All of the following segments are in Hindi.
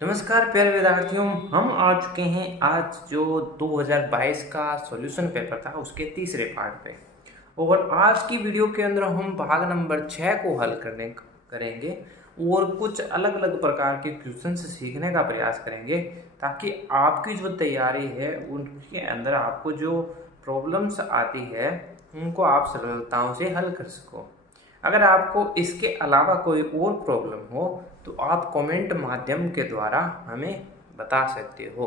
नमस्कार प्यारे विद्यार्थियों। हम आ चुके हैं आज जो 2022 का सॉल्यूशन पेपर था उसके तीसरे पार्ट पे। और आज की वीडियो के अंदर हम भाग नंबर 6 को हल करने करेंगे और कुछ अलग अलग प्रकार के क्वेश्चंस सीखने का प्रयास करेंगे ताकि आपकी जो तैयारी है उनके अंदर आपको जो प्रॉब्लम्स आती है उनको आप सरलताओं से हल कर सको। अगर आपको इसके अलावा कोई और प्रॉब्लम हो तो आप कमेंट माध्यम के द्वारा हमें बता सकते हो,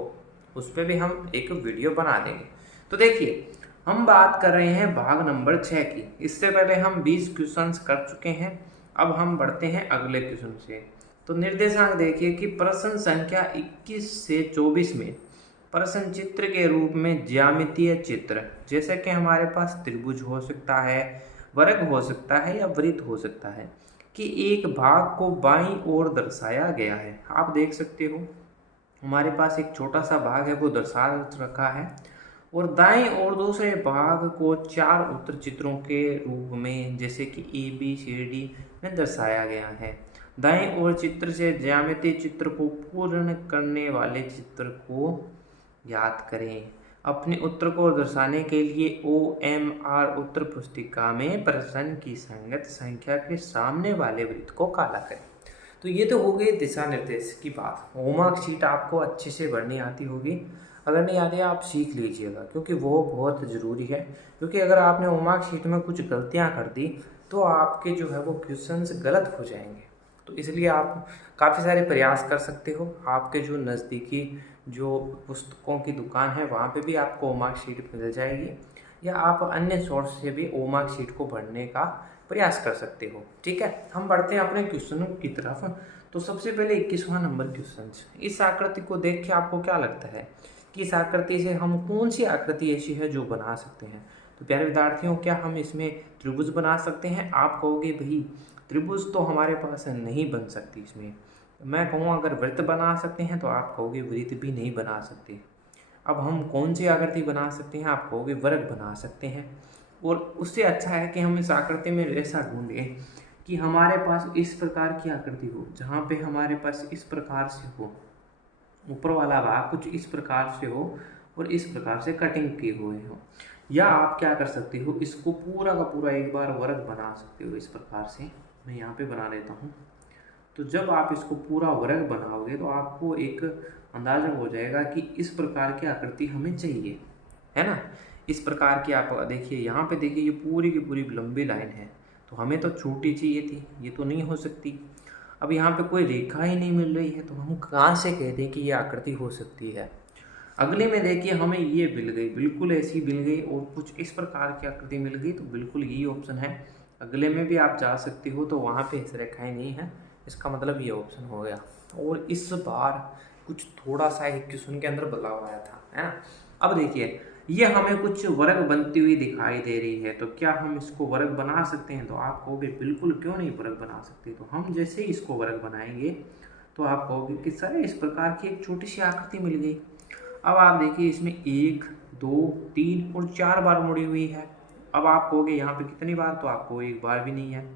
उस पर भी हम एक वीडियो बना देंगे। तो देखिए, हम बात कर रहे हैं भाग नंबर 6 की। इससे पहले हम 20 क्वेश्चंस कर चुके हैं। अब हम बढ़ते हैं अगले क्वेश्चन से। तो निर्देशांक देखिए कि प्रश्न संख्या 21 से 24 में प्रश्न चित्र के रूप में ज्यामितीय चित्र, जैसे कि हमारे पास त्रिभुज हो सकता है, वर्ग हो सकता है या वृत्त हो सकता है, कि एक भाग को बाईं ओर दर्शाया गया है। आप देख सकते हो हमारे पास एक छोटा सा भाग है वो दर्शा रखा है और दाईं ओर दूसरे भाग को 4 उत्तर चित्रों के रूप में जैसे कि ABCD में दर्शाया गया है। दाईं ओर चित्र से ज्यामितीय चित्र को पूर्ण करने वाले चित्र को याद करें। अपने उत्तर को दर्शाने के लिए OMR उत्तर पुस्तिका में प्रश्न की संगत संख्या के सामने वाले वृत्त को काला करें। तो ये तो हो गई दिशा निर्देश की बात। होमवर्क शीट आपको अच्छे से भरनी आती होगी। अगर नहीं आती आप सीख लीजिएगा क्योंकि वो बहुत ज़रूरी है। क्योंकि अगर आपने होमवर्क शीट में कुछ गलतियाँ कर दी तो आपके जो है वो क्वेश्चंस गलत हो जाएंगे। तो इसलिए आप काफ़ी सारे प्रयास कर सकते हो। आपके जो नज़दीकी जो पुस्तकों की दुकान है वहाँ पे भी आपको होमवर्क शीट मिल जाएगी, या आप अन्य सोर्स से भी होमवर्क शीट को भरने का प्रयास कर सकते हो। ठीक है, हम बढ़ते हैं अपने क्वेश्चनों की तरफ। तो सबसे पहले 21वां नंबर क्वेश्चन। इस आकृति को देख के आपको क्या लगता है कि इस आकृति से हम कौन सी आकृति ऐसी है जो बना सकते हैं? तो प्यारे विद्यार्थियों, क्या हम इसमें त्रिभुज बना सकते हैं? आप कहोगे भाई त्रिभुज तो हमारे पास नहीं बन सकती इसमें। मैं कहूँ अगर वृत्त बना सकते हैं तो आप कहोगे वृत्त भी नहीं बना सकते। अब हम कौन सी आकृति बना सकते हैं? आप कहोगे वर्ग बना सकते हैं। और उससे अच्छा है कि हम इस आकृति में ऐसा ढूंढें कि हमारे पास इस प्रकार की आकृति हो, जहाँ पे हमारे पास इस प्रकार से हो, ऊपर वाला भाग कुछ इस प्रकार से हो और इस प्रकार से कटिंग किए हुए हो। या आप क्या कर सकते हो, इसको पूरा का पूरा एक बार वर्ग बना सकते हो इस प्रकार से। मैं यहाँ पे बना देता हूँ। तो जब आप इसको पूरा वर्ग बनाओगे तो आपको एक अंदाजा हो जाएगा कि इस प्रकार की आकृति हमें चाहिए, है ना। इस प्रकार की आप देखिए, यहाँ पे देखिए ये पूरी की पूरी लंबी लाइन है, तो हमें तो छोटी चाहिए थी, ये तो नहीं हो सकती। अब यहाँ पे कोई रेखा ही नहीं मिल रही है तो हम कहाँ से कह दें कि ये आकृति हो सकती है। अगले में देखिए हमें ये मिल गई, बिल्कुल ऐसी मिल गई और कुछ इस प्रकार की आकृति मिल गई, तो बिल्कुल यही ऑप्शन है। अगले में भी आप जा सकते हो तो वहाँ पे ऐसी रेखाएं नहीं है, इसका मतलब ये ऑप्शन हो गया। और इस बार कुछ थोड़ा सा एक क्वेश्चन के अंदर बदलाव आया था, है ना। अब देखिए ये हमें कुछ वर्ग बनती हुई दिखाई दे रही है, तो क्या हम इसको वर्ग बना सकते हैं? तो आप कहोगे बिल्कुल क्यों नहीं वर्ग बना सकते। तो हम जैसे ही इसको वर्ग बनाएंगे तो आप कहोगे कि सर इस प्रकार की एक छोटी सी आकृति मिल गई। अब आप देखिए इसमें 1 2 3 और 4 बार मुड़ी हुई है। अब आप कहोगे यहाँ पे कितनी बार, तो आपको एक बार भी नहीं है।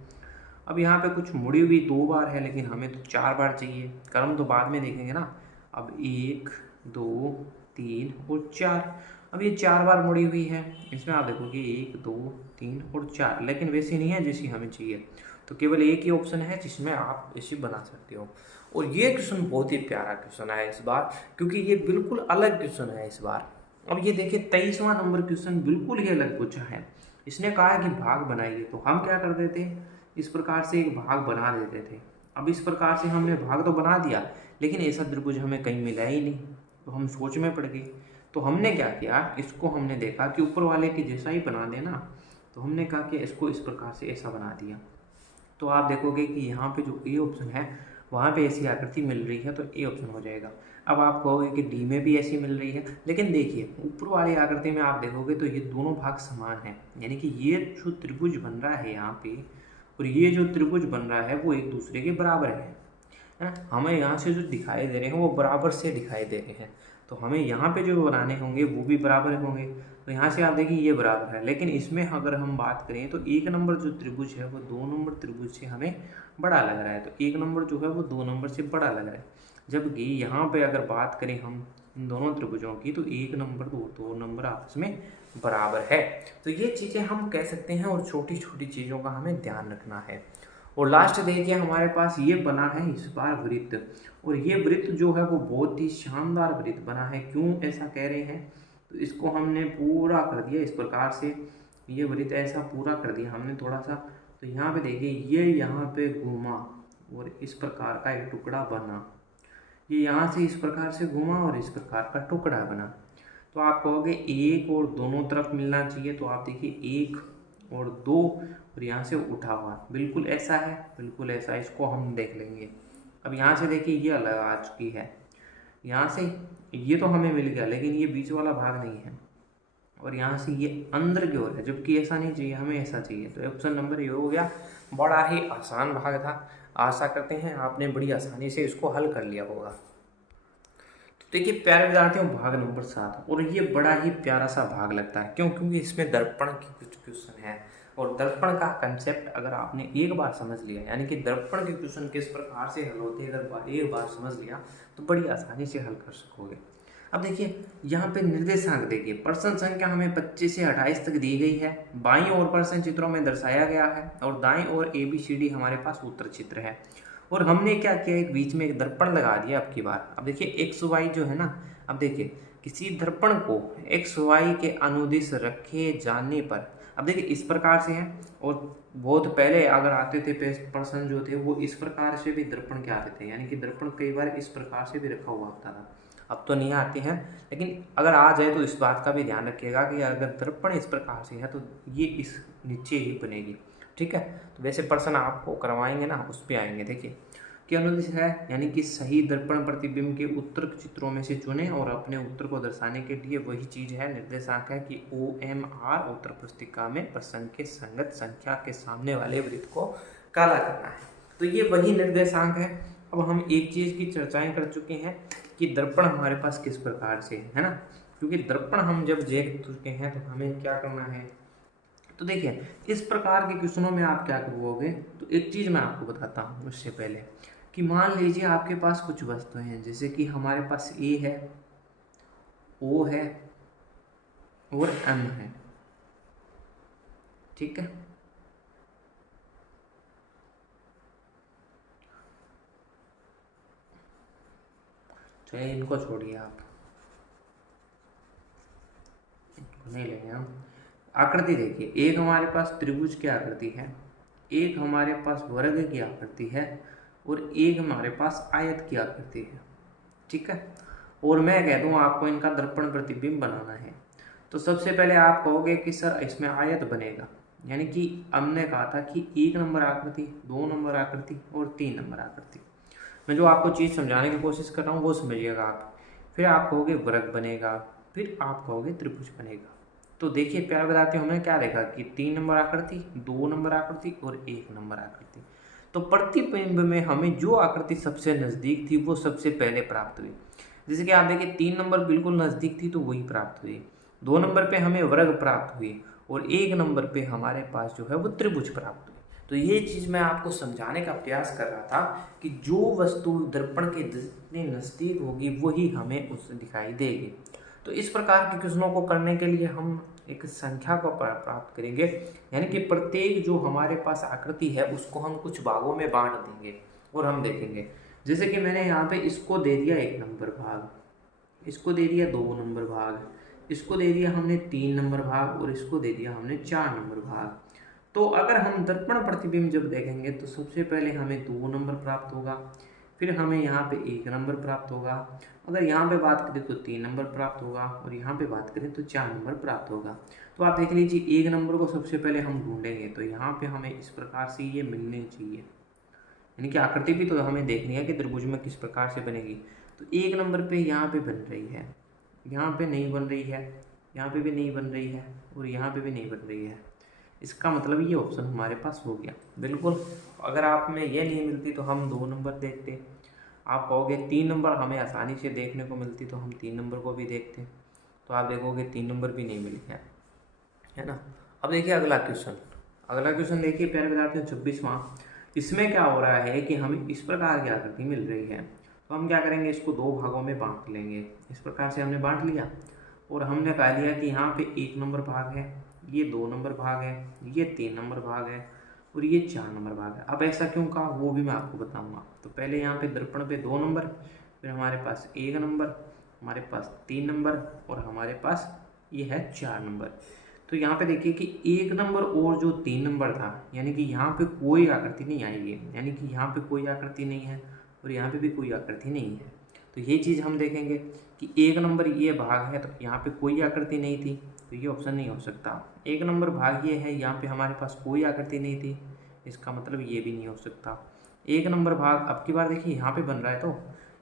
अब यहाँ पे कुछ मुड़ी हुई 2 बार है, लेकिन हमें तो 4 बार चाहिए। क्रम तो बाद में देखेंगे ना। अब 1 2 3 और 4। अब ये 4 बार मुड़ी हुई है, इसमें आप देखोगे 1 2 3 और 4, लेकिन वैसी नहीं है जैसी हमें चाहिए। तो केवल एक ही ऑप्शन है जिसमें आप ऐसी बना सकते हो। और ये क्वेश्चन बहुत ही प्यारा क्वेश्चन है इस बार, क्योंकि ये बिल्कुल अलग क्वेश्चन है इस बार। अब ये देखिए 23वां नंबर क्वेश्चन बिल्कुल ही अलग पूछा है। इसने कहा है कि भाग बनाइए, तो हम क्या कर देते, इस प्रकार से एक भाग बना देते थे। अब इस प्रकार से हमने भाग तो बना दिया, लेकिन ऐसा त्रिभुज हमें कहीं मिला ही नहीं, तो हम सोच में पड़ गए। तो हमने क्या किया, इसको हमने देखा कि ऊपर वाले के जैसा ही बना देना, तो हमने कहा कि इसको इस प्रकार से ऐसा बना दिया। तो आप देखोगे कि यहाँ पे जो ए ऑप्शन है वहाँ पे ऐसी आकृति मिल रही है, तो ए ऑप्शन हो जाएगा। अब आप कहोगे कि डी में भी ऐसी मिल रही है, लेकिन देखिए ऊपर वाली आकृति में आप देखोगे तो ये दोनों भाग समान है, यानी कि ये जो त्रिभुज बन रहा है यहाँ पे और ये जो त्रिभुज बन रहा है वो एक दूसरे के बराबर है ना। हमें यहाँ से जो दिखाई दे रहे हैं वो बराबर से दिखाई दे रहे हैं, तो हमें यहाँ पे जो बनाने होंगे वो भी बराबर होंगे। तो यहाँ से आप देखिए ये बराबर है, लेकिन इसमें अगर हम बात करें तो 1 नंबर जो त्रिभुज है वो 2 नंबर त्रिभुज से हमें बड़ा लग रहा है, तो 1 नंबर जो है वो 2 नंबर से बड़ा लग रहा है। जबकि यहाँ पे अगर बात करें हम इन दोनों त्रिभुजों की, तो 1 नंबर दो नंबर आपस में बराबर है। तो ये चीज़ें हम कह सकते हैं, और छोटी छोटी चीज़ों का हमें ध्यान रखना है। और लास्ट देखिए हमारे पास ये बना है इस बार वृत्त, और ये वृत्त जो है वो बहुत ही शानदार वृत्त बना है। क्यों ऐसा कह रहे हैं, तो इसको हमने पूरा कर दिया इस प्रकार से, ये वृत्त ऐसा पूरा कर दिया हमने थोड़ा सा। तो यहाँ पे देखिए ये यहाँ पे घूमा और इस प्रकार का एक टुकड़ा बना, ये यहाँ से इस प्रकार से घूमा और इस प्रकार का टुकड़ा बना। तो आप कहोगे एक और दोनों तरफ मिलना चाहिए, तो आप देखिए 1 और 2 और यहाँ से उठा हुआ, बिल्कुल ऐसा है, बिल्कुल ऐसा। इसको हम देख लेंगे। अब यहाँ से देखिए ये अलग आ चुकी है, यहाँ से ये तो हमें मिल गया, लेकिन ये बीच वाला भाग नहीं है, और यहाँ से ये अंदर की ओर है, जबकि ऐसा नहीं चाहिए, हमें ऐसा चाहिए। तो ऑप्शन नंबर ये हो गया। बड़ा ही आसान भाग था, आशा करते हैं आपने बड़ी आसानी से इसको हल कर लिया होगा। तो देखिए प्यारे विद्यार्थियों, भाग नंबर 7, और ये बड़ा ही प्यारा सा भाग लगता है। क्यों? क्योंकि इसमें दर्पण की कुछ क्वेश्चन है, और दर्पण का कंसेप्ट अगर आपने एक बार समझ लिया, यानी कि दर्पण के क्वेश्चन किस प्रकार से हल होते हैं, अगर एक बार समझ लिया तो बड़ी आसानी से हल कर सकोगे। अब देखिए यहाँ पे निर्देशांक देखिए, प्रश्न संख्या हमें 25 से 28 तक दी गई है। बाईं ओर प्रश्न चित्रों में दर्शाया गया है, और दाईं ओर ABCD हमारे पास उत्तर चित्र है। और हमने क्या किया, एक बीच में एक दर्पण लगा दिया अब की बार। अब देखिए XY जो है ना, अब देखिए किसी दर्पण को XY के अनुदिश रखे जाने पर, अब देखिए इस प्रकार से है, और बहुत पहले अगर आते थे प्रश्न जो थे वो इस प्रकार से भी दर्पण के आते थे, यानी कि दर्पण कई बार इस प्रकार से भी रखा हुआ होता था। अब तो नहीं आते हैं, लेकिन अगर आ जाए तो इस बात का भी ध्यान रखिएगा कि अगर दर्पण इस प्रकार से है तो ये इस नीचे ही बनेगी। ठीक है, तो वैसे प्रश्न आपको करवाएंगे ना, उस पर आएंगे। देखिए कि अनुदिश है, यानी कि सही दर्पण प्रतिबिंब के उत्तर चित्रों में से चुनें, और अपने उत्तर को दर्शाने के लिए वही चीज़ है, निर्देशांक है कि OMR उत्तर पुस्तिका में प्रश्न के संगत संख्या के सामने वाले वृत्त को काला करना है। तो ये वही निर्देशांक है। अब हम एक चीज़ की चर्चाएं कर चुके हैं कि दर्पण हमारे पास किस प्रकार से है ना, क्योंकि दर्पण हम जब देख चुके हैं तो हमें क्या करना है। तो देखिए इस प्रकार के क्वेश्चनों में आप क्या करोगे, तो एक चीज़ मैं आपको बताता हूँ उससे पहले, कि मान लीजिए आपके पास कुछ वस्तुएं हैं, जैसे कि हमारे पास A है, O है और M है। ठीक है, चलिए इनको छोड़िए, आप इनको नहीं लेंगे हम। आकृति देखिए, एक हमारे पास त्रिभुज की आकृति है, एक हमारे पास वर्ग की आकृति है, और एक हमारे पास आयत की आकृति है। ठीक है, और मैं कह दूं आपको इनका दर्पण प्रतिबिंब बनाना है, तो सबसे पहले आप कहोगे कि सर इसमें आयत बनेगा, यानी कि हमने कहा था कि 1 नंबर आकृति, 2 नंबर आकृति और 3 नंबर आकृति। मैं जो आपको चीज़ समझाने की कोशिश कर रहा हूँ वो समझिएगा आप। फिर आप कहोगे वर्ग बनेगा, फिर आप कहोगे त्रिभुज बनेगा। तो देखिए प्यारे विद्यार्थियों, हमने क्या देखा कि 3 नंबर आकृति, 2 नंबर आकृति और 1 नंबर आकृति। तो प्रतिबिंब में हमें जो आकृति सबसे नज़दीक थी वो सबसे पहले प्राप्त हुई। जैसे कि आप देखिए 3 नंबर बिल्कुल नज़दीक थी तो वही प्राप्त हुई, 2 नंबर पे हमें वर्ग प्राप्त हुई, और 1 नंबर पे हमारे पास जो है वो त्रिभुज प्राप्त हुई। तो ये चीज़ मैं आपको समझाने का प्रयास कर रहा था कि जो वस्तु दर्पण के जितने नज़दीक होगी वही हमें उससे दिखाई देगी। तो इस प्रकार के क्वेश्चनों को करने के लिए हम एक संख्या को प्राप्त करेंगे, यानी कि प्रत्येक जो हमारे पास आकृति है उसको हम कुछ भागों में बांट देंगे, और हम देखेंगे। जैसे कि मैंने यहाँ पे इसको दे दिया 1 नंबर भाग, इसको दे दिया 2 नंबर भाग, इसको दे दिया हमने 3 नंबर भाग, और इसको दे दिया हमने 4 नंबर भाग। तो अगर हम दर्पण प्रतिबिंब जब देखेंगे तो सबसे पहले हमें 2 नंबर प्राप्त होगा, फिर हमें यहाँ पे 1 नंबर प्राप्त होगा, अगर यहाँ पे बात करें तो 3 नंबर प्राप्त होगा, और यहाँ पे बात करें तो 4 नंबर प्राप्त होगा। तो आप देख लीजिए 1 नंबर को सबसे पहले हम ढूंढेंगे, तो यहाँ पे हमें इस प्रकार से ये मिलनी चाहिए, यानी कि आकृति भी तो हमें देखनी है कि त्रिभुज में किस प्रकार से बनेगी। तो 1 नंबर पे यहाँ पे बन रही है, यहाँ पे नहीं बन रही है, यहाँ पे भी नहीं बन रही है, और यहाँ पे भी नहीं बन रही है। इसका मतलब ये ऑप्शन हमारे पास हो गया बिल्कुल। अगर आप में ये नहीं मिलती तो हम 2 नंबर देखते, आप कहोगे 3 नंबर हमें आसानी से देखने को मिलती तो हम 3 नंबर को भी देखते, तो आप देखोगे 3 नंबर भी नहीं मिली है ना। अब देखिए अगला क्वेश्चन देखिए प्यारे विद्यार्थियों 26वां। इसमें क्या हो रहा है कि हमें इस प्रकार की आकृति मिल रही है, तो हम क्या करेंगे, इसको दो भागों में बांट लेंगे। इस प्रकार से हमने बांट लिया और हमने कह दिया कि यहाँ पे 1 नंबर भाग है, ये 2 नंबर भाग है, ये 3 नंबर भाग है और ये 4 नंबर भाग है। अब ऐसा क्यों कहा वो भी मैं आपको बताऊंगा। तो पहले यहाँ पे दर्पण पे 2 नंबर, फिर हमारे पास 1 नंबर, हमारे पास 3 नंबर और हमारे पास ये है 4 नंबर। तो यहाँ पे देखिए कि 1 नंबर और जो 3 नंबर था, यानी कि यहाँ पे कोई आकृति नहीं आएगी, यानी कि यहाँ पे कोई आकृति नहीं है और यहाँ पे भी कोई आकृति नहीं है। तो ये चीज़ हम देखेंगे कि 1 नंबर ये भाग है तो यहाँ पे कोई आकृति नहीं थी, तो ये ऑप्शन नहीं हो सकता। 1 नंबर भाग ये है, यहाँ पे हमारे पास कोई आकृति नहीं थी, इसका मतलब ये भी नहीं हो सकता। 1 नंबर भाग अब की बार देखिए यहाँ पे बन रहा है, तो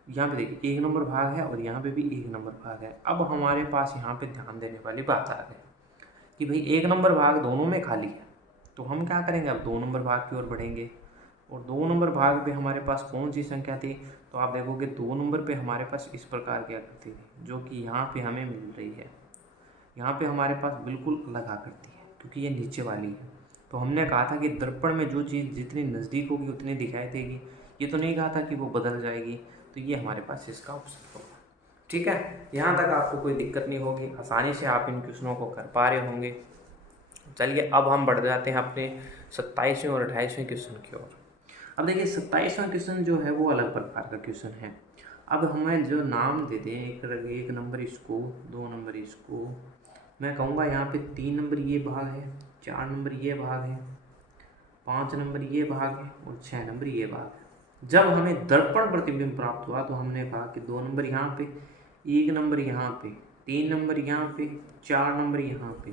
यहाँ पे देखिए 1 नंबर भाग है और यहाँ पे भी 1 नंबर भाग है। अब हमारे पास यहाँ पे ध्यान देने वाली बात आ गई कि भाई 1 नंबर भाग दोनों में खाली है, तो हम क्या करेंगे, अब 2 नंबर भाग की ओर बढ़ेंगे और 2 नंबर भाग पे हमारे पास कौन सी संख्या थी, तो आप देखोगे 2 नंबर पे हमारे पास इस प्रकार की आकृति थी जो कि यहाँ पे हमें मिल रही है। यहाँ पे हमारे पास बिल्कुल अलग आकृति है क्योंकि ये नीचे वाली है। तो हमने कहा था कि दर्पण में जो चीज़ जितनी नज़दीक होगी उतनी दिखाई देगी, ये तो नहीं कहा था कि वो बदल जाएगी। तो ये हमारे पास इसका ऑप्शन होगा। ठीक है, यहाँ तक आपको कोई दिक्कत नहीं होगी, आसानी से आप इन क्वेश्चनों को कर पा रहे होंगे। चलिए अब हम बढ़ जाते हैं अपने 27वें और 28वें क्वेश्चन की ओर। अब देखिए 27वां क्वेश्चन जो है वो अलग प्रकार का क्वेश्चन है। अब हमें जो नाम दे दें, एक नंबर इसको, 2 नंबर इसको, मैं कहूँगा यहाँ पे 3 नंबर ये भाग है, 4 नंबर ये भाग है, 5 नंबर ये भाग है और 6 नंबर ये भाग है। जब हमें दर्पण प्रतिबिंब प्राप्त हुआ तो हमने कहा कि 2 नंबर यहाँ पे, 1 नंबर यहाँ पे, 3 नंबर यहाँ पे, 4 नंबर यहाँ पे,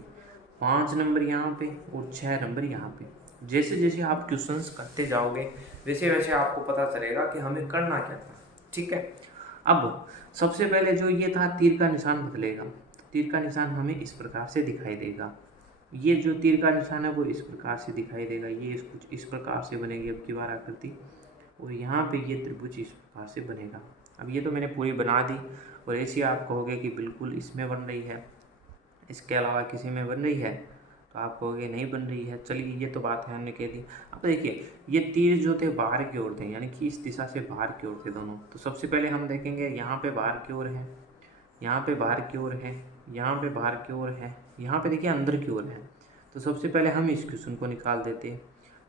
5 नंबर यहाँ पे और 6 नंबर यहाँ पे। जैसे जैसे आप क्वेश्चंस करते जाओगे वैसे वैसे आपको पता चलेगा कि हमें करना क्या था। ठीक है, अब सबसे पहले जो ये था तीर का निशान बदलेगा। तीर का निशान हमें इस प्रकार से दिखाई देगा, ये जो तीर का निशान है वो इस प्रकार से दिखाई देगा, ये कुछ इस प्रकार से बनेगी अब की बार आकृति, और यहाँ पे ये त्रिभुज इस प्रकार से बनेगा। अब ये तो मैंने पूरी बना दी और ऐसी आप कहोगे कि बिल्कुल इसमें बन रही है, इसके अलावा किसी में बन रही है, तो आप कहोगे नहीं बन रही है। चलिए ये तो बात है, हमने कह दी। अब देखिए ये तीर जो थे बाहर की ओर थे, यानी कि इस दिशा से बाहर की ओर थे दोनों। तो सबसे पहले हम देखेंगे यहाँ पे बाहर की ओर है, यहाँ पे बाहर की ओर है, यहाँ पे बाहर की ओर है, यहाँ पे देखिए अंदर की ओर है। तो सबसे पहले हम इस क्वेश्चन को निकाल देते हैं।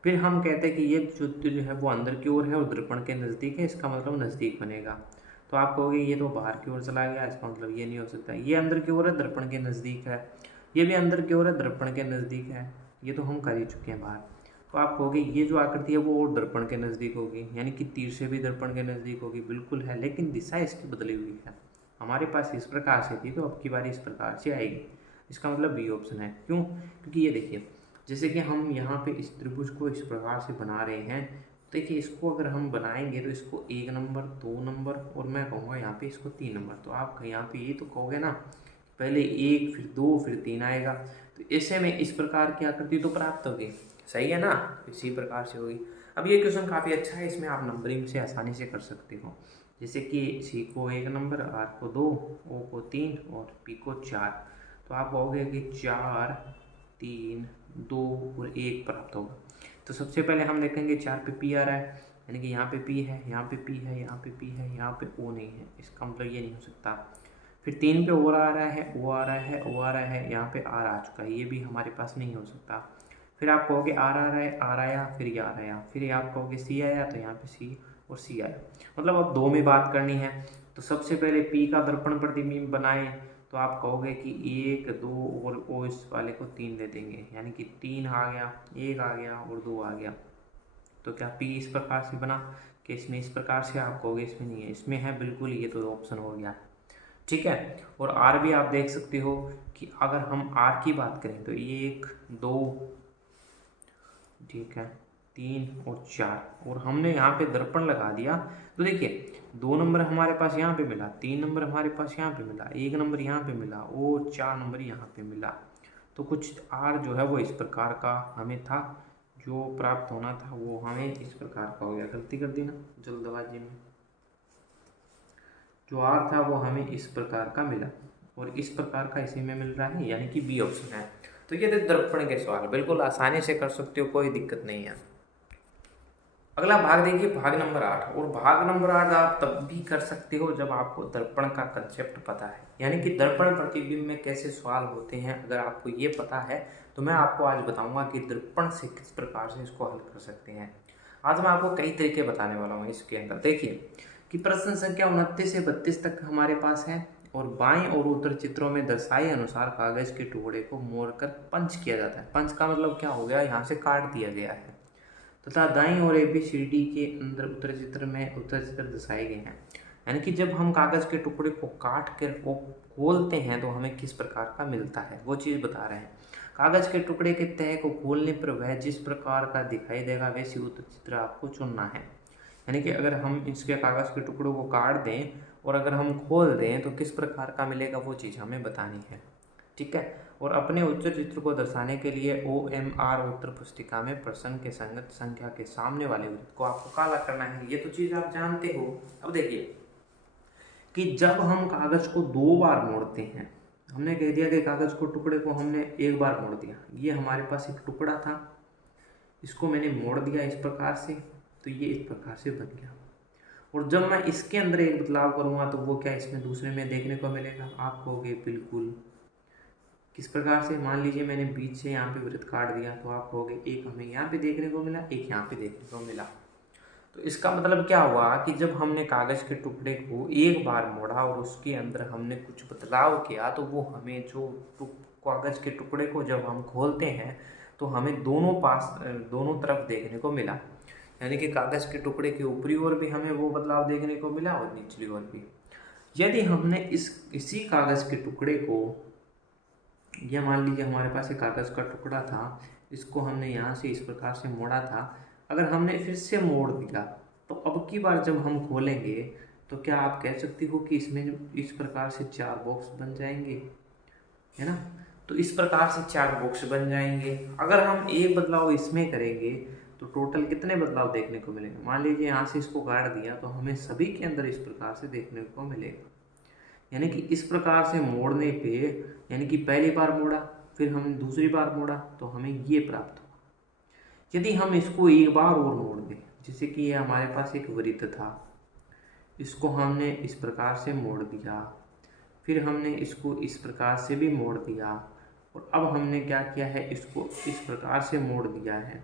फिर हम कहते हैं कि ये जो तीर है वो अंदर की ओर है और दर्पण के नज़दीक है, इसका मतलब नज़दीक बनेगा। तो आप कहोगे ये तो बाहर की ओर चला गया, इसका मतलब ये नहीं हो सकता। ये अंदर की ओर है, दर्पण के नज़दीक है, ये भी अंदर की ओर है, दर्पण के नज़दीक है, ये तो हम कर ही चुके हैं बाहर। तो आप कहोगे ये जो आकृति है वो और दर्पण के नज़दीक होगी, यानी कि तीर से भी दर्पण के नज़दीक होगी, बिल्कुल है, लेकिन दिशा इसकी बदली हुई है। हमारे पास इस प्रकार से थी तो अब की बारी इस प्रकार से आएगी, इसका मतलब बी ऑप्शन है। क्यों? क्योंकि ये देखिए जैसे कि हम यहाँ पे इस त्रिभुज को इस प्रकार से बना रहे हैं, देखिए इसको अगर हम बनाएंगे तो इसको 1 नंबर, 2 नंबर और मैं कहूँगा यहाँ पे इसको 3 नंबर। तो आप यहाँ पे ये तो कहोगे ना पहले 1 फिर 2 फिर 3 आएगा, तो ऐसे में इस प्रकार की आकृति तो प्राप्त होगी, सही है ना, इसी प्रकार से होगी। अब ये क्वेश्चन काफ़ी अच्छा है, इसमें आप नंबरिंग से आसानी से कर सकते हो। जैसे कि सी को 1 नंबर, आर को 2, ओ को 3 और पी को 4। तो आप कहोगे कि 4, 3, 2 और 1 प्राप्त होगा। तो सबसे पहले हम देखेंगे 4 पे पी आ रहा है, यानी कि यहाँ पे पी है, यहाँ पे पी है, यहाँ पे पी है, यहाँ पे ओ नहीं है, इसका मतलब ये नहीं हो सकता। फिर 3 पे ओ आ रहा है, ओ आ रहा है, ओ आ रहा है, यहाँ पे आर आ चुका है, ये भी हमारे पास नहीं हो सकता। फिर आप कहोगे आर आ रहा है, आर आया, फिर ये आर आया, फिर आप कहोगे सी आया, तो यहाँ पे सी और सी आया। मतलब अब 2 में बात करनी है, तो सबसे पहले पी का दर्पण प्रतिबिंब बनाए, तो आप कहोगे कि 1, 2 और ओ इस वाले को 3 दे देंगे, यानी कि 3 आ गया, 1 आ गया और 2 आ गया। तो क्या पी इस प्रकार से बना कि इसमें इस प्रकार से, आप कहोगे इसमें नहीं है, इसमें है बिल्कुल, ये तो ऑप्शन हो गया। ठीक है, और आर भी आप देख सकते हो कि अगर हम आर की बात करें तो 1, 2, ठीक है, 3 और 4, और हमने यहाँ पे दर्पण लगा दिया। तो देखिए 2 नंबर हमारे पास यहाँ पे मिला, 3 नंबर हमारे पास यहाँ पे मिला, 1 नंबर यहाँ पे मिला और 4 नंबर यहाँ पे मिला। तो कुछ आर जो है वो इस प्रकार का हमें था, जो प्राप्त होना था वो हमें इस प्रकार का हो गया। गलती कर दी ना जल्दबाजी में, जो आर था वो हमें इस प्रकार का मिला और इस प्रकार का इसी में मिल रहा है, यानी कि बी ऑप्शन है। तो ये थे दर्पण के सवाल, बिल्कुल आसानी से कर सकते हो, कोई दिक्कत नहीं है। अगला भाग देखिए, भाग नंबर 8। और भाग नंबर 8 आप तब भी कर सकते हो जब आपको दर्पण का कंसेप्ट पता है, यानी कि दर्पण प्रतिबिंब में कैसे सवाल होते हैं। अगर आपको ये पता है तो मैं आपको आज बताऊंगा कि दर्पण से किस प्रकार से इसको हल कर सकते हैं। आज मैं आपको कई तरीके बताने वाला हूँ इसके अंदर। देखिए कि प्रश्न संख्या 29 से 32 तक हमारे पास है, और बाएं और उत्तर चित्रों में दर्शाए अनुसार कागज के टुकड़े को मोड़कर पंच किया जाता है। पंच का मतलब क्या हो गया, यहाँ से काट दिया गया है, तथा दाईं और ABCD के अंदर उत्तर चित्र में उत्तर चित्र दर्शाए गए हैं। यानी कि जब हम कागज के टुकड़े को काट कर को खोलते हैं तो हमें किस प्रकार का मिलता है, वो चीज़ बता रहे हैं। कागज के टुकड़े के तह को खोलने पर वह जिस प्रकार का दिखाई देगा वैसी उत्तर चित्र आपको चुनना है। यानी कि अगर हम इसके कागज के टुकड़ों को काट दें और अगर हम खोल दें तो किस प्रकार का मिलेगा, वो चीज़ हमें बतानी है। ठीक है। और अपने उत्तर चित्र को दर्शाने के लिए OMR उत्तर पुस्तिका में प्रश्न के संगत संख्या के सामने वाले वृत्त को आपको काला करना है। ये तो चीज़ आप जानते हो। अब देखिए कि जब हम कागज को 2 बार मोड़ते हैं, हमने कह दिया कि कागज को टुकड़े को हमने 1 बार मोड़ दिया। ये हमारे पास एक टुकड़ा था, इसको मैंने मोड़ दिया इस प्रकार से, तो ये इस प्रकार से बन गया। और जब मैं इसके अंदर एक बदलाव करूँगा तो वो क्या इसमें दूसरे में देखने को मिलेगा, आप कहोगे बिल्कुल किस प्रकार से। मान लीजिए मैंने बीच से यहाँ पे वृत्त काट दिया, तो आप कहोगे एक हमें यहाँ पे देखने को मिला, एक यहाँ पे देखने को मिला। तो इसका मतलब क्या हुआ कि जब हमने कागज के टुकड़े को 1 बार मोड़ा और उसके अंदर हमने कुछ बदलाव किया, तो वो हमें जो कागज के टुकड़े को जब हम खोलते हैं तो हमें दोनों तरफ देखने को मिला। यानी कि कागज के टुकड़े के ऊपरी ओर भी हमें वो बदलाव देखने को मिला और निचली ओर भी। यदि हमने इसी कागज के टुकड़े को, यह मान लीजिए हमारे पास एक कागज का टुकड़ा था, इसको हमने यहाँ से इस प्रकार से मोड़ा था, अगर हमने फिर से मोड़ दिया तो अब की बार जब हम खोलेंगे तो क्या आप कह सकती हो कि इसमें इस प्रकार से 4 बॉक्स बन जाएंगे, है ना। तो इस प्रकार से 4 बॉक्स बन जाएंगे। अगर हम एक बदलाव इसमें करेंगे तो टोटल कितने बदलाव देखने को मिलेंगे। मान लीजिए यहाँ से इसको काट दिया तो हमें सभी के अंदर इस प्रकार से देखने को मिलेगा। यानी कि इस प्रकार से मोड़ने पे, यानी कि पहली बार मोड़ा फिर हमने दूसरी बार मोड़ा तो हमें ये प्राप्त हुआ। यदि हम इसको एक बार और मोड़ दें, जैसे कि ये हमारे पास एक वृत्त था, इसको हमने इस प्रकार से मोड़ दिया, फिर हमने इसको इस प्रकार से भी मोड़ दिया, और अब हमने क्या किया है, इसको इस प्रकार से मोड़ दिया है,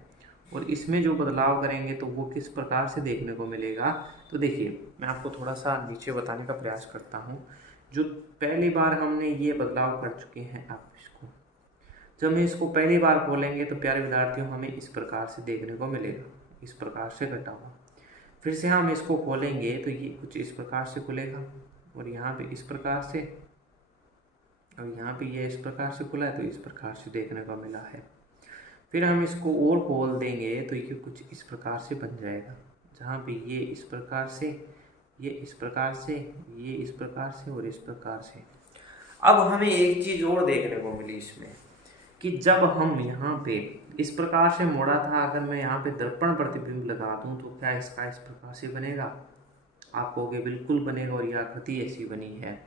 और इसमें जो बदलाव करेंगे तो वो किस प्रकार से देखने को मिलेगा। तो देखिए मैं आपको थोड़ा सा नीचे बताने का प्रयास करता हूँ। जो पहली बार हमने ये बदलाव कर चुके हैं, आप इसको जब हम इसको पहली बार खोलेंगे तो प्यारे विद्यार्थियों हमें इस प्रकार से देखने को मिलेगा, इस प्रकार से कटा हुआ। फिर से हम इसको खोलेंगे तो ये कुछ इस प्रकार से खुलेगा, और यहाँ पे इस प्रकार से, और यहाँ पे ये इस प्रकार से खुला है तो इस प्रकार से देखने को मिला है। फिर हम इसको और खोल देंगे तो ये कुछ इस प्रकार से बन जाएगा, जहाँ पे ये इस प्रकार से, ये इस प्रकार से, ये इस प्रकार से और इस प्रकार से। अब हमें एक चीज़ और देखने को मिली इसमें कि जब हम यहाँ पे इस प्रकार से मोड़ा था, अगर मैं यहाँ पे दर्पण प्रतिबिंब लगा दूँ तो क्या इसका इस प्रकार से बनेगा, आप कहोगे बिल्कुल बनेगा, और यह आकृति ऐसी बनी है।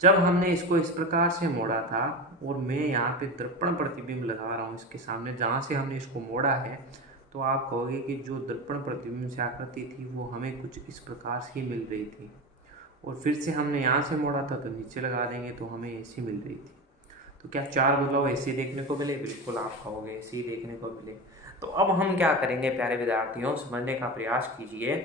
जब हमने इसको इस प्रकार से मोड़ा था और मैं यहाँ पे दर्पण प्रतिबिंब लगा रहा हूँ इसके सामने जहाँ से हमने इसको मोड़ा है, तो आप कहोगे कि जो दर्पण प्रतिबिंब से आकृति थी वो हमें कुछ इस प्रकार से ही मिल रही थी, और फिर से हमने यहाँ से मोड़ा था तो नीचे लगा देंगे तो हमें ऐसी मिल रही थी। तो क्या 4 बदलाव ऐसे देखने को मिले, बिल्कुल आप कहोगे ऐसे ही देखने को मिले। तो अब हम क्या करेंगे प्यारे विद्यार्थियों, समझने का प्रयास कीजिए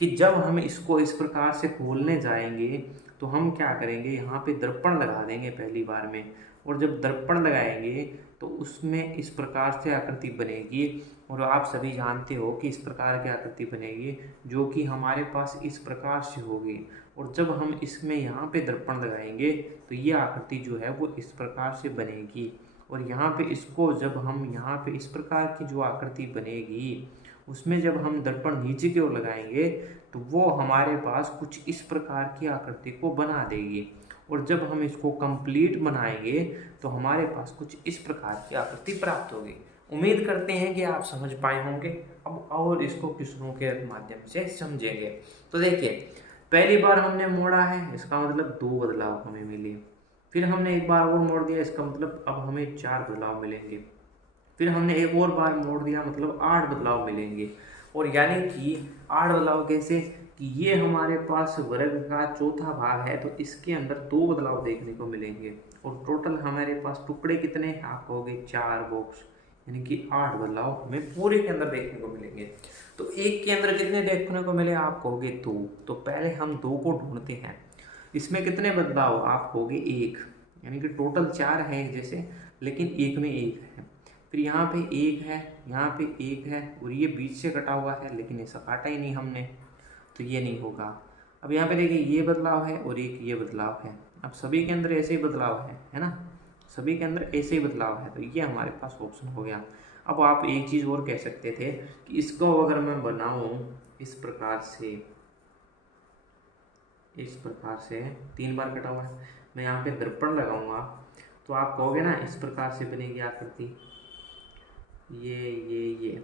कि जब हम इसको इस प्रकार से खोलने जाएंगे तो हम क्या करेंगे, यहाँ पे दर्पण लगा देंगे पहली बार में, और जब दर्पण लगाएंगे तो उसमें इस प्रकार से आकृति बनेगी, और आप सभी जानते हो कि इस प्रकार की आकृति बनेगी जो कि हमारे पास इस प्रकार से होगी, और जब हम इसमें यहाँ पे दर्पण लगाएंगे तो ये आकृति जो है वो इस प्रकार से बनेगी, और यहाँ पे इसको जब हम यहाँ पे इस प्रकार की जो आकृति बनेगी उसमें जब हम दर्पण नीचे की ओर लगाएंगे तो वो हमारे पास कुछ इस प्रकार की आकृति को बना देगी, और जब हम इसको कंप्लीट बनाएंगे तो हमारे पास कुछ इस प्रकार की आकृति प्राप्त होगी। उम्मीद करते हैं कि आप समझ पाए होंगे। अब और इसको क्वेश्चनों के माध्यम से समझेंगे। तो देखिए पहली बार हमने मोड़ा है, इसका मतलब 2 बदलाव हमें मिले, फिर हमने एक बार और मोड़ दिया, इसका मतलब अब हमें 4 बदलाव मिलेंगे, फिर हमने एक और बार मोड़ दिया मतलब 8 बदलाव मिलेंगे। और यानी कि 8 बदलाव कैसे कि ये हमारे पास वर्ग का चौथा भाग है, तो इसके अंदर 2 बदलाव देखने को मिलेंगे और टोटल हमारे पास टुकड़े कितने हैं, आप कहोगे 4 बॉक्स, यानी कि 8 बदलाव हमें पूरे के अंदर देखने को मिलेंगे। तो एक के अंदर कितने देखने को मिले, आप कहोगे 2। तो पहले हम 2 को ढूंढते हैं। इसमें कितने बदलाव, आप कहोगे 1, यानी कि टोटल 4 है जैसे, लेकिन एक में 1 है। फिर यहाँ पे 1 है, यहाँ पे 1 है और ये बीच से कटा हुआ है, लेकिन ऐसा काटा ही नहीं हमने, तो ये नहीं होगा। अब यहाँ पे देखिए ये बदलाव है और एक ये बदलाव है। अब सभी के अंदर ऐसे ही बदलाव है ना, सभी के अंदर ऐसे ही बदलाव है, तो ये हमारे पास ऑप्शन हो गया। अब आप एक चीज़ और कह सकते थे कि इसको अगर मैं बनाऊं इस प्रकार से, 3 बार कटा हुआ है, मैं यहाँ पे दर्पण लगाऊंगा तो आप कहोगे ना इस प्रकार से बनेगी आकृति, ये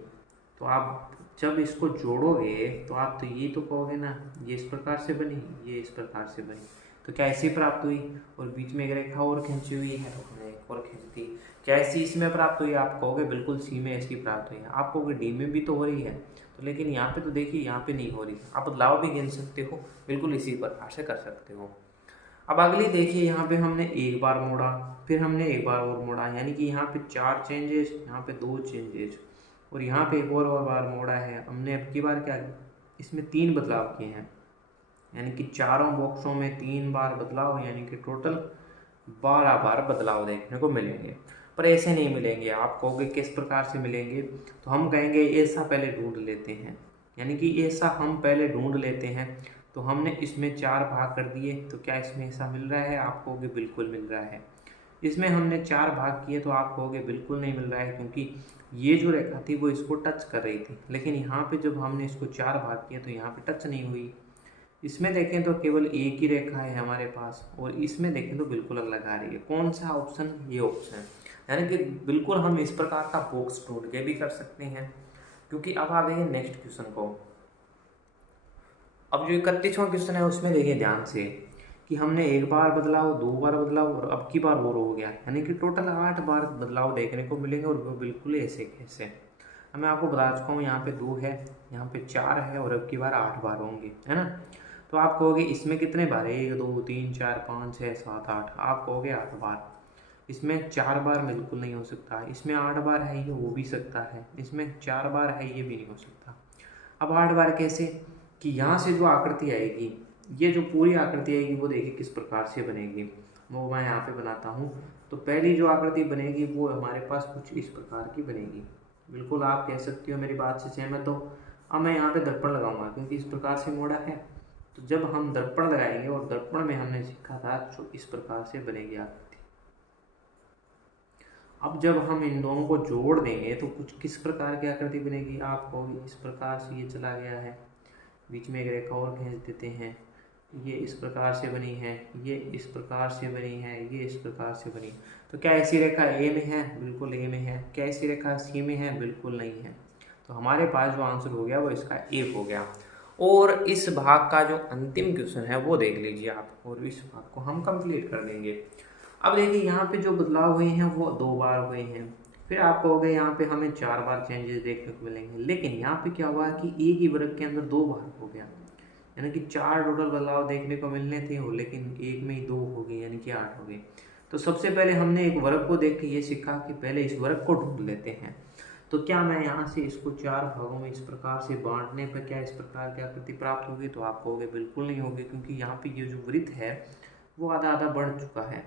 तो आप जब इसको जोड़ोगे तो आप तो ये तो कहोगे ना ये इस प्रकार से बनी, ये इस प्रकार से बनी, तो क्या ऐसी प्राप्त हुई। और बीच में एक रेखा और खींची हुई है, तो हमने एक और खींच दी, क्या ऐसी इसमें प्राप्त हुई, आप कहोगे बिल्कुल सी में ऐसी प्राप्त हुई है। आप कहोगे डी में भी तो हो रही है, तो लेकिन यहाँ पे तो देखिए यहाँ पे नहीं हो रही। आप बदलाव भी गिन सकते हो, बिल्कुल इसी प्रकार से कर सकते हो। अब अगली देखिए, यहाँ पे हमने एक बार मोड़ा, फिर हमने एक बार और मोड़ा, यानी कि यहाँ पे 4 चेंजेस, यहाँ पे 2 चेंजेस, और यहाँ पे एक और बार मोड़ा है हमने। अब की बार क्या, इसमें 3 बदलाव किए हैं, यानी कि चारों बॉक्सों में 3 बार बदलाव, यानी कि टोटल 12 बार बदलाव देखने को मिलेंगे। पर ऐसे नहीं मिलेंगे, आप कहोगे किस प्रकार से मिलेंगे, तो हम कहेंगे ऐसा पहले ढूंढ लेते हैं, यानी कि ऐसा हम पहले ढूंढ लेते हैं। तो हमने इसमें 4 भाग कर दिए, तो क्या इसमें ऐसा मिल रहा है, आप कहोगे बिल्कुल मिल रहा है। इसमें हमने 4 भाग किए, तो आप कहोगे बिल्कुल नहीं मिल रहा है, क्योंकि ये जो रेखा थी वो इसको टच कर रही थी, लेकिन यहाँ पे जब हमने इसको 4 भाग किया तो यहाँ पे टच नहीं हुई। इसमें देखें तो केवल एक ही रेखा है हमारे पास, और इसमें देखें तो बिल्कुल अलग आ रही है। कौन सा ऑप्शन, ये ऑप्शन, यानी कि बिल्कुल हम इस प्रकार का बॉक्स ढूंढ के भी कर सकते हैं। क्योंकि अब आ गए नेक्स्ट क्वेश्चन को। अब जो 31वां क्वेश्चन है उसमें देखिए ध्यान से कि हमने एक बार बदलाव, 2 बार बदलाव और अब की बार और हो गया, यानी कि टोटल 8 बार बदलाव देखने को मिलेंगे, और वो बिल्कुल ऐसे कैसे। अब मैं आपको बता चुका हूँ, यहाँ पे 2 है, यहाँ पे 4 है, और अब की बार 8 बार होंगे, है ना। तो आप कहोगे इसमें कितने बार है, 1 2 3 4 5 6 7 8, आप कहोगे 8 बार। इसमें 4 बार बिल्कुल नहीं हो सकता, इसमें 8 बार है, ये हो भी सकता है, इसमें 4 बार है, ये भी नहीं हो सकता। अब 8 बार कैसे, कि यहाँ से जो आकृति आएगी, ये जो पूरी आकृति आएगी वो देखिए किस प्रकार से बनेगी, वो मैं यहाँ पे बनाता हूँ। तो पहली जो आकृति बनेगी वो हमारे पास कुछ इस प्रकार की बनेगी, बिल्कुल आप कह सकते हो मेरी बात से सहमत हो। अब मैं यहाँ पे दर्पण लगाऊंगा, क्योंकि इस प्रकार से मोड़ा है, तो जब हम दर्पण लगाएंगे, और दर्पण में हमने सीखा था जो इस प्रकार से बनेगी आकृति। अब जब हम इन दोनों को जोड़ देंगे तो कुछ किस प्रकार की आकृति बनेगी, आप कहोगे इस प्रकार से ये चला गया है, बीच में एक रेखा और खींच देते हैं, ये इस प्रकार से बनी है, ये इस प्रकार से बनी है, ये इस प्रकार से बनी। तो क्या ऐसी रेखा ए में है, बिल्कुल ए में है। क्या ऐसी रेखा सी में है, बिल्कुल नहीं है। तो हमारे पास जो आंसर हो गया वो इसका ए हो गया। और इस भाग का जो अंतिम क्वेश्चन है वो देख लीजिए आप, और इस भाग को हम कंप्लीट कर देंगे। अब देखिए यहाँ पे जो बदलाव हुए हैं वो 2 बार हुए हैं, फिर आप कहोगे यहाँ पे हमें 4 बार चेंजेस देखने को मिलेंगे, लेकिन यहाँ पे क्या हुआ कि एक ही वर्ग के अंदर 2 बार हो गया, यानी कि 4 टोटल बदलाव देखने को मिलने थे वो, लेकिन एक में ही 2 हो गए, यानी कि 8 हो गए। तो सबसे पहले हमने एक वर्ग को देख के ये सीखा कि पहले इस वर्ग को ढूंढ लेते हैं। तो क्या मैं यहाँ से इसको 4 भागों में इस प्रकार से बांटने पर क्या इस प्रकार की आकृति प्राप्त होगी, तो आप कहोगे बिल्कुल नहीं होगी, क्योंकि यहाँ पे ये जो वृत्त है वो आधा आधा बढ़ चुका है,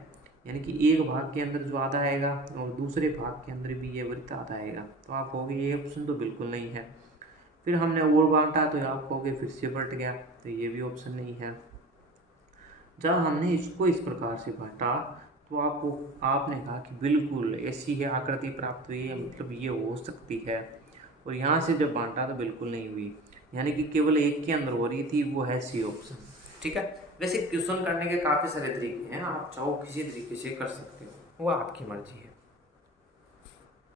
यानी कि एक भाग के अंदर जो आधा आएगा और दूसरे भाग के अंदर भी ये वृत्त आधा आएगा, तो आप कहोगे ये ऑप्शन तो बिल्कुल नहीं है। फिर हमने और बांटा, तो आप कहोगे फिर से बढ़ गया, तो ये भी ऑप्शन नहीं है। जब हमने इसको इस प्रकार से बांटा तो आपने कहा कि बिल्कुल ऐसी है आकृति प्राप्त हुई है, मतलब ये हो सकती है। और यहाँ से जब बांटा तो बिल्कुल नहीं हुई, यानी कि केवल एक के अंदर हो रही थी, वो है सी ऑप्शन। ठीक है, वैसे क्वेश्चन करने के काफ़ी सारे तरीके हैं, आप चाहो किसी तरीके से कर सकते हो, वो आपकी मर्जी है।